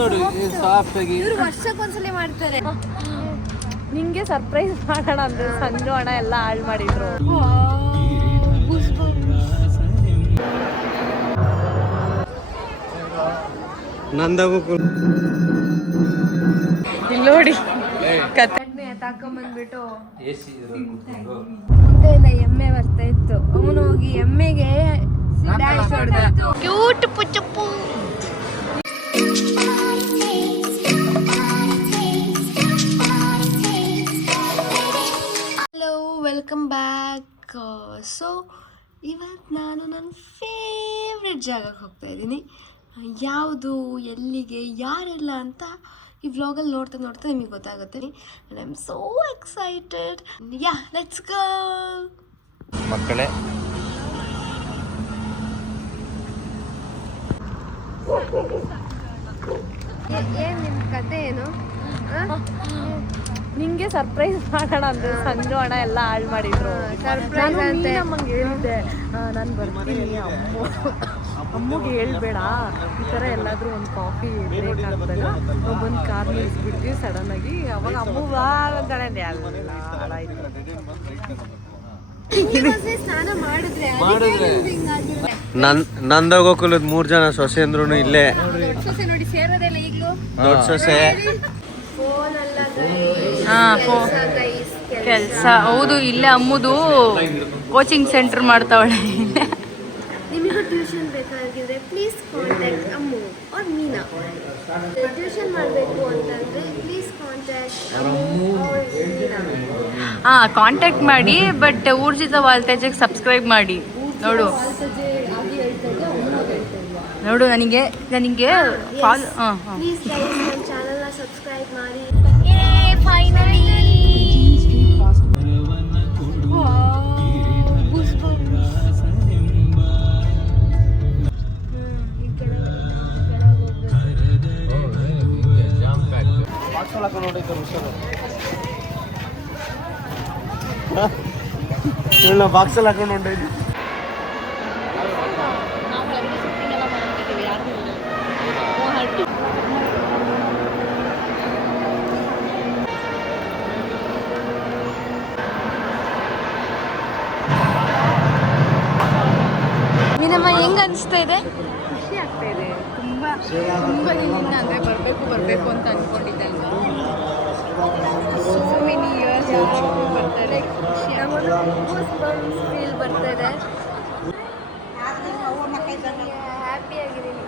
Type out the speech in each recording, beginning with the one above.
ನೋಡಿ ಸಾಫ್ಟ್ ಆಗಿ ಇವರು ವರ್ಷಕ್ಕೊಂದ್ಸಲ ಮಾಡ್ತಾರೆ. ನಿಂಗೆ ಸರ್ಪ್ರೈಸ್ ಮಾಡೋಣ ಅಂದ್ರೆ ಸಂಜು ಅಣ್ಣ ಎಲ್ಲ ಹಾಳು ಮಾಡಿದ್ರು. ನಂದಾಗೂ ಇಲ್ಲಿ ನೋಡಿ ಕತೆ ತಾಕೊಂಬಂದ್ಬಿಟ್ಟು ಮುಂದೆಯಿಂದ ಎಮ್ಮೆ ಬರ್ತಾ ಇತ್ತು. ಅವನು ಹೋಗಿ ಎಮ್ಮೆಗೆ ಡ್ಯಾನ್ಸ್ ಹೊಡೆದ. ಕ್ಯೂಟ್ ಪುಚ್ಚಪ್ಪು. Hello, welcome back. ಸೊ ಇವತ್ತು ನಾನು ನನ್ನ ಫೇವ್ರೆಟ್ ಜಾಗಕ್ಕೆ ಹೋಗ್ತಾ ಇದ್ದೀನಿ. ಯಾವುದು, ಎಲ್ಲಿಗೆ, ಯಾರೆಲ್ಲ ಅಂತ ಈ ವ್ಲಾಗಲ್ಲಿ ನೋಡ್ತಾ ನಿಮಗೆ ಗೊತ್ತಾಗುತ್ತೆ. And I am so excited. Yeah, let's go ಮಕ್ಕಳೇ. ಏನು ನಿಮ್ಮ ಕತೆ ಏನು? ನಿಂಗೆ ಸರ್ಪ್ರೈಸ್ ಮಾಡೋಣ ಅಂದ್ರೆ ಸಂಜು ಅಣ್ಣ ಎಲ್ಲ ಹಾಳು ಮಾಡಿದ್ರು. ಸರ್ಪ್ರೈಸ್ ಅಂತ ನಮಗೆ ಹೇಳಿದ್ದೆ, ನಾನು ಬರ್ತೀನಿ, ಅಮ್ಮಗೆ ಹೇಳ್ಬೇಡ, ಈ ಥರ ಎಲ್ಲಾದರೂ ಒಂದು ಕಾಫಿ ಬ್ರೇಕ್ ಆದಾಗ ನಾವು ಬಂದು ಕಾರ್ ನಿಲ್ಲಿಸ್ಬಿಡ್ತೀವಿ ಸಡನ್ ಆಗಿ. ಅವಾಗ ಅಮ್ಮ ಅಂತಾನೆ ಹಾಳಾಯ್ತು. ಸ್ನಾನ ಮಾಡಿದ್ರೆ ನಂದಗೋಕುಲದ 3 ಜನ ಸೊಸೆ ಅಂದ್ರೂ ಇಲ್ಲೇ. ಸೊಸೆ ನೋಡಿ ಸೇರೋದೆಲ್ಲ ಈಗಲೂ ದೊಡ್ಡ ಸೊಸೆ. ಕೆಲಸ ಹೌದು. ಇಲ್ಲೇ ಅಮ್ಮದು ಕೋಚಿಂಗ್ ಸೆಂಟರ್ ಮಾಡ್ತಾವಳೆ. ನಿಮಗೂ ಟ್ಯೂಷನ್ ಬೇಕಾಗಿದ್ರೆ please contact Ammu R Meena. Tuition ಮಾಡಬೇಕು ಅಂತಂದರೆ please contact Ammu R Meena. Contact ಮಾಡಿ. ಬಟ್ ಊರ್ಜಿತ ವಾಲ್ಟೇಜಿಗೆ ಸಬ್ಸ್ಕ್ರೈಬ್ ಮಾಡಿ. ನೋಡು ನನಗೆ ಫಾಲೋ. ಪ್ಲೀಸ್ ಗೈಸ್ ನನ್ನ ಚಾನಲ್ನ ಸಬ್ಸ್ಕ್ರೈಬ್ ಮಾಡಿ. ಫೈನಲಿ ಬಾಕ್ಸಲ್ಲಿ ಹಾಕೊಂಡು ಹೊಂಟೈತಿ. ಮೀನಮ್ಮ ಹೆಂಗ ಅನಿಸ್ತಾ ಇದೆ? ಖುಷಿ ಆಗ್ತಾ ಇದೆ. ತುಂಬ ದಿನದಿಂದ ಅಂದರೆ ಬರಬೇಕು ಅಂತ ಅಂದ್ಕೊಂಡಿದ್ದೆ ಅಲ್ವಾ. ಸೋ ಮೆನಿ ಇಯರ್ಸ್ ಬರ್ತಾರೆ. ಖುಷಿ ಫೀಲ್ ಬರ್ತಾ ಇದೆ. ಹ್ಯಾಪಿ ಆಗಿದ್ದೀನಿ.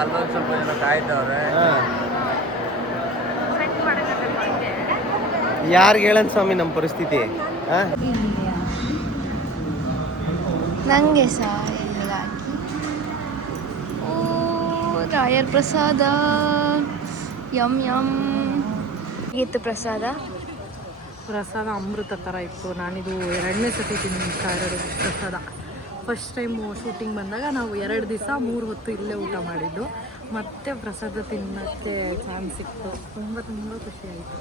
ಅಲ್ಲೊಂದು ಸ್ವಲ್ಪ ಜನ ಕಾಯ್ತವ್ರೆ. ಯಾರಿಗೆ ಹೇಳನ್ ಸ್ವಾಮಿ ನಮ್ಮ ಪರಿಸ್ಥಿತಿ? ನನಗೆ ಸಹ ರಾಯರ್ ಪ್ರಸಾದ ಯಮ್ ಯಮ್ ಇತ್ತು. ಪ್ರಸಾದ ಅಮೃತ ಥರ ಇತ್ತು. ನಾನಿದು 2ನೇ ಸತಿ ತಿಂತಾ ಇರೋದು ಪ್ರಸಾದ. ಫಸ್ಟ್ ಟೈಮು ಶೂಟಿಂಗ್ ಬಂದಾಗ ನಾವು 2 ದಿವಸ 3 ಹೊತ್ತು ಇಲ್ಲೇ ಊಟ ಮಾಡಿದ್ದು. ಮತ್ತೆ ಪ್ರಸಾದ ತಿನ್ನೋಕ್ಕೆ ಚಾನ್ಸ್ ಸಿಕ್ತು. ತುಂಬ ಖುಷಿ ಆಯಿತು.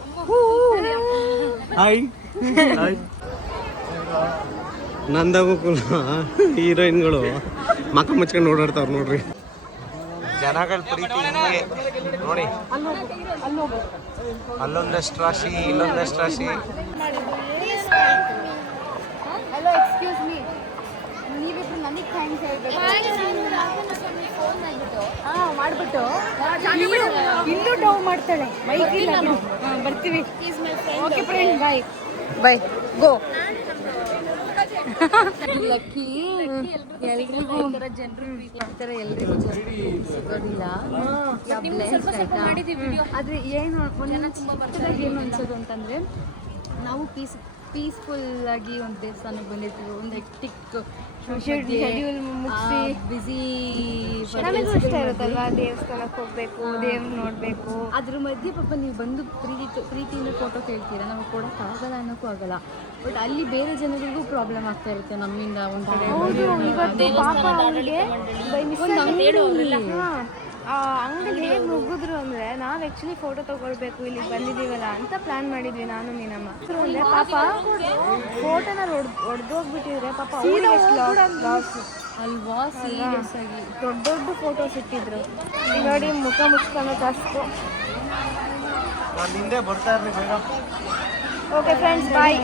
ನಂದಗೋಕುಲ ಹೀರೋಯಿನ್ಗಳು ಮಕ್ಕ ಮುಚ್ಕೊಂಡು ಓಡಾಡ್ತಾವ್ರು ನೋಡ್ರಿ. ಜನಗಳ ಪ್ರೀತಿ ಹಿಂಗೆ ನೋಡಿ. ಅಲ್ಲೊಂದಷ್ಟು ರಾಶಿ, ಇಲ್ಲೊಂದಷ್ಟು ರಾಶಿ. ಹಲೋ, ಎಕ್ಸ್ಕ್ಯೂಸ್ ಮೀ, ನೀವಿಬ್ರು ನನಗೆ ಥ್ಯಾಂಕ್ಸ್ ಹೇಳ್ಬೇಕು. ಮಾಡಿಬಿಟ್ಟು ಇಲ್ಲೂ ಡೌ ಮಾಡ್ತಾಳೆ. ಮೈಕಿಲ್ಲ, ಬರ್ತೀವಿ. ಓಕೆ ಫ್ರೆಂಡ್, ಬಾಯ್ ಬಾಯ್, ಗೋ. ಲಕ್ಕಿ ಎಲ್ರಿಗೂ ಎಲ್ರಿಗೂ ಸಿಗೋದಿಲ್ಲ. ಆದರೆ ಏನು ಅನ್ಸೋದು ಅಂತಂದರೆ ನಾವು ಪೀಸ್ಫುಲ್ ಆಗಿ ಒಂದು ದೇವಸ್ಥಾನಕ್ಕೆ ಬಂದಿರ್ತೀವಿ. ಒಂದು ಹೆಕ್ಟಿಕ್ ಶೆಡ್ಯೂಲ್ ಮುಗಿಸಿ ಬಿಸಿ ನಮಗೂ ಇಷ್ಟ ಇರುತ್ತಲ್ವಾ ದೇವಸ್ಥಾನಕ್ಕೆ ಹೋಗ್ಬೇಕು, ದೇವ್ರು ನೋಡಬೇಕು. ಅದ್ರ ಮಧ್ಯೆ ಪಾಪ ನೀವು ಬಂದು ಪ್ರೀತಿಯಿಂದ ಫೋಟೋ ಕೇಳ್ತೀರಾ, ನಮಗೆ ಕೊಡೋಕ್ಕಾಗಲ್ಲ ಅನ್ನೋಕ್ಕೂ ಆಗಲ್ಲ. ಬಟ್ ಅಲ್ಲಿ ಬೇರೆ ಜನರಿಗೂ ಪ್ರಾಬ್ಲಮ್ ಆಗ್ತಾ ಇರುತ್ತೆ ನಮ್ಮಿಂದ. ಒಂದು ಕಡೆ ಅಂಗಡಿ ಹೇಗೆ ನುಗ್ಗಿದ್ರು ಅಂದರೆ ನಾವು ಆ್ಯಕ್ಚುಲಿ ಫೋಟೋ ತೊಗೊಳ್ಬೇಕು ಇಲ್ಲಿಗೆ ಬಂದಿದ್ದೀವಲ್ಲ ಅಂತ ಪ್ಲ್ಯಾನ್ ಮಾಡಿದ್ವಿ ನಾನು ನೀನಮ್ಮ. ಅಂದರೆ ಪಾಪ ಫೋಟೋನ ಹೊಡೆದೋಗ್ಬಿಟ್ಟಿದ್ರೆ ಪಾಪ ಅಲ್ವಾ ಸೀರಿಯಸ್ ಆಗಿ ದೊಡ್ಡ ದೊಡ್ಡ ಫೋಟೋಸ್ ಇಟ್ಟಿದ್ರು. ಈಗ ನೋಡಿ ಮುಖ ಮುಚ್ಕೊಂಡು ಅಷ್ಟು. Okay friends, bye.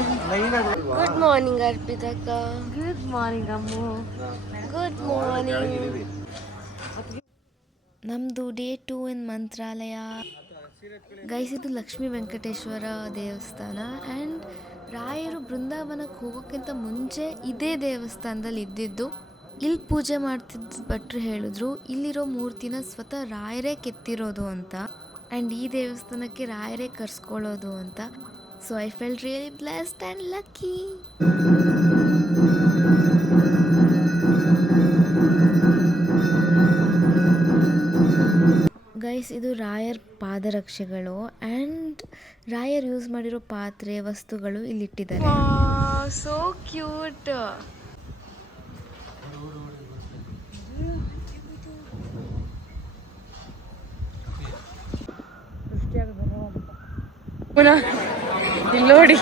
Good morning ಅರ್ಪಿತಕ್ಕ. Good morning Ammu. Good morning. ನಮ್ಮದು ಡೇ 2 ಇನ್ ಮಂತ್ರಾಲಯ. ಗೈಸ್, ಇದು ಲಕ್ಷ್ಮೀ ವೆಂಕಟೇಶ್ವರ ದೇವಸ್ಥಾನ. ಆ್ಯಂಡ್ ರಾಯರು ಬೃಂದಾವನಕ್ಕೆ ಹೋಗೋಕ್ಕಿಂತ ಮುಂಚೆ ಇದೇ ದೇವಸ್ಥಾನದಲ್ಲಿ ಇದ್ದಿದ್ದು. ಇಲ್ಲಿ ಪೂಜೆ ಮಾಡ್ತಿದ್ದ ಭಟ್ರು ಹೇಳಿದ್ರು ಇಲ್ಲಿರೋ ಮೂರ್ತಿನ ಸ್ವತಃ ರಾಯರೇ ಕೆತ್ತಿರೋದು ಅಂತ. ಆ್ಯಂಡ್ ಈ ದೇವಸ್ಥಾನಕ್ಕೆ ರಾಯರೇ ಕರ್ಸ್ಕೊಳ್ಳೋದು ಅಂತ. So I felt really blessed and lucky. Guys, ಇದು ರಾಯರ್ ಪಾದರಕ್ಷೆಗಳು. ಆ್ಯಂಡ್ ರಾಯರ್ ಯೂಸ್ ಮಾಡಿರೋ ಪಾತ್ರೆ ವಸ್ತುಗಳು ಇಲ್ಲಿಟ್ಟಿದ್ದಾರೆ. So cute. ಇಲ್ಲಿ ನೋಡಿ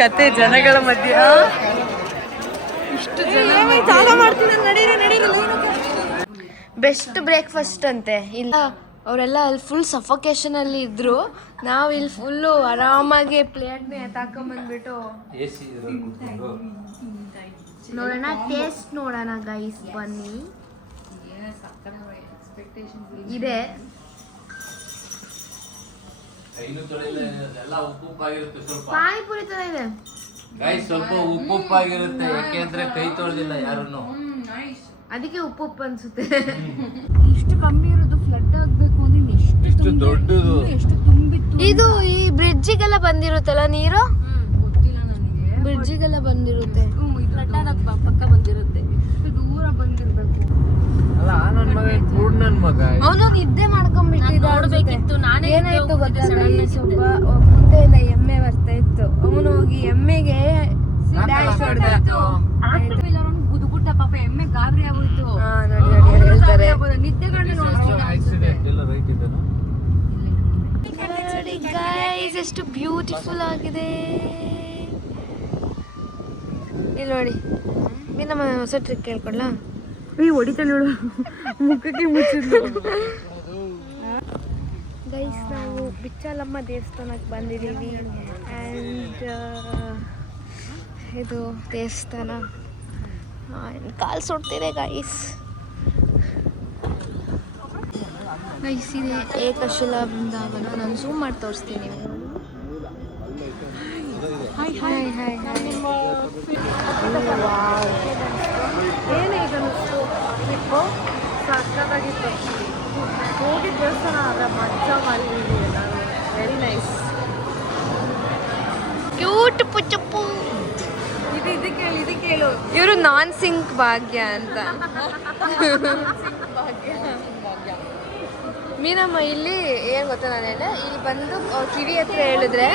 ಕತೆ ಜನಗಳ ಮಧ್ಯ ಇಷ್ಟು ಜನ ಬೆಸ್ಟ್ ಬ್ರೇಕ್ಫಾಸ್ಟ್ ಅಂತೆ ಇಲ್ಲ. ಅವರೆಲ್ಲ ಅಲ್ಲಿ ಫುಲ್ ಸಫೋಕೇಶನಲ್ಲಿ ಇದ್ರು. ನಾವು ಇಲ್ಲಿ ಫುಲ್ಲು ಆರಾಮಾಗಿ ಪ್ಲೇಟ್ನ ಎತ್ತಾಕೊಂಬಂದ್ಬಿಟ್ಟು ನೋಡೋಣ, ಟೇಸ್ಟ್ ನೋಡೋಣ ಗೈಸ್, ಬನ್ನಿ. ಇದೆ ಪಾನಿಪುರಿ ತರ ಇದೆ. ಸ್ವಲ್ಪ ಉಪ್ಪುಪ್ಪಾಗಿರುತ್ತೆ, ಯಾಕೆಂದ್ರೆ ಕೈ ತೊಳೆದಿಲ್ಲ ಯಾರನ್ನು, ಅದಕ್ಕೆ ಉಪ್ಪು ಅನ್ಸುತ್ತೆ. ಇಷ್ಟು ಕಮ್ಮಿ ಇರೋದು ಫ್ಲಡ್ ಆಗ್ಬೇಕು ಅಂದ್ರೆ ಎಷ್ಟು ದೊಡ್ಡದು, ಎಷ್ಟು ತುಂಬಿತ್ತು. ಇದು ಈ ಬ್ರಿಡ್ಜಿಗೆಲ್ಲ ಬಂದಿರುತ್ತಲ್ಲ ನೀರು, ಗೊತ್ತಿಲ್ಲ ನನಗೆ. ಬ್ರಿಡ್ಜಿಗೆಲ್ಲ ಬಂದಿರುತ್ತೆ. ಫ್ಲಡ್ ಆಗಕ್ ಪಕ್ಕ ಬಂದಿರುತ್ತೆ. ಎಷ್ಟು ದೂರ ಬಂದಿರ್ಬೇಕು. ಅಲ್ಲ ನನ್ ಮಗ ಕೂಡ ನನ್ ಮಗ ಅವನು ನಿದ್ದೆ ಮಾಡ್ಕೊಂಡ್ಬಿಟ್ಟಿದ್ದ. ನೋಡ್ಬೇಕಿತ್ತು, ನಾನೇ ಏನಾಯ್ತು ಗೊತ್ತಾ, ಸ್ವಲ್ಪ ಮುಂದೆಯಿಂದ ಎಮ್ಮೆ ಬರ್ತಾ ಇತ್ತು. ಅವನು ಹೋಗಿ ಎಮ್ಮೆಗೆ ಡ್ಯಾಶ್ ಹೊಡೆದ. ಗುದ್ಬಿಟ್ಟ ಪಾಪ, ಎಮ್ಮೆ ಗಾಬರಿ ಆಗೋಯ್ತು. ಹೇಳ್ತಾರೆ ನಿದ್ದೆಗಳನ್ನ ನೋಡಿ ಗೈಸ್, ಎಷ್ಟು ಬ್ಯೂಟಿಫುಲ್ ಆಗಿದೆ. ಇಲ್ಲಿ ನೋಡಿ, ನಮ್ಮ ಹೊಸ ಟ್ರಿಕ್ ಕೇಳ್ಕೊಡ್ಲಾ? ಹೊಡಿತಾಳೆ ನೋಡು, ಮುಖಕ್ಕೆ ಮುಚ್ಚಿದ್ಲು. ಗೈಸ್, ನಾವು ಬಿಚ್ಚಾಲಮ್ಮ ದೇವಸ್ಥಾನಕ್ಕೆ ಬಂದಿದ್ದೀವಿ. ಆ್ಯಂಡ್ ಇದು ದೇವಸ್ಥಾನ. ಕಾಲು ಸುಡ್ತಿದೆ ಗೈಸ್. ಗೈಸ್, ಇದೆ ಏಕಶಿಲಾ ಬೃಂದಾವನ. ನಾನು ಝೂಮ್ ಮಾಡಿ ತೋರಿಸ್ತೀನಿ. Hi hi hi hi. ಏನೇ ಇದನ್ನಿಸ್ತು ಟ್ರಿಪ್ಪು, ಸಕ್ಕತ್ತಾಗಿತ್ತು. ಹೋಗಿದ್ದ ದೇವಸ್ಥಾನ ಆದರೆ ಮಜಾ ಮಾಡಿದ್ದೀವಿ ನಾನು. Very nice. ಕ್ಯೂಟ್ ಪುಚ್ಚಪ್ಪು. ಇದಕ್ಕೆ ಹೇಳು, ಇವರು ನಾನ್ ಸಿಂಕ್ ಭಾಗ್ಯ ಅಂತ. ಮೀನಮ್ಮ ಇಲ್ಲಿ ಏನ್ ಗೊತ್ತಾ, ನಾನು ಹೇಳ, ಇಲ್ಲಿ ಬಂದು ಕಿವಿ ಹತ್ರ ಹೇಳಿದ್ರೆ,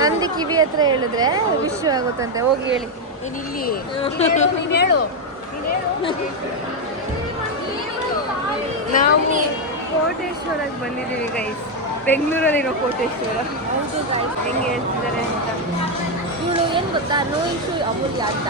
ನಂದಿ ಕಿವಿ ಹತ್ರ ಹೇಳಿದ್ರೆ ವಿಶ್ವ ಆಗುತ್ತಂತೆ. ಹೋಗಿ ಹೇಳಿ. ಇಲ್ಲಿ ನೀನ್ ಹೇಳು. ನಾವು ಕೋಟೇಶ್ವರಕ್ಕೆ ಬಂದಿದ್ದೀವಿ ಗೈಸ್. ಬೆಂಗಳೂರಲ್ಲಿರೋ ಕೋಟೇಶ್ವರ. ಹೌದು ಗೈಸ್, ಹೆಂಗೆ ಹೇಳ್ತಿದ್ದಾರೆ ಅಂತ. ಇವಳು ಏನು ಗೊತ್ತಾ, ನೋ ಇಶ್ಯೂ ಅಮೂಲ್ಯ ಅಂತ.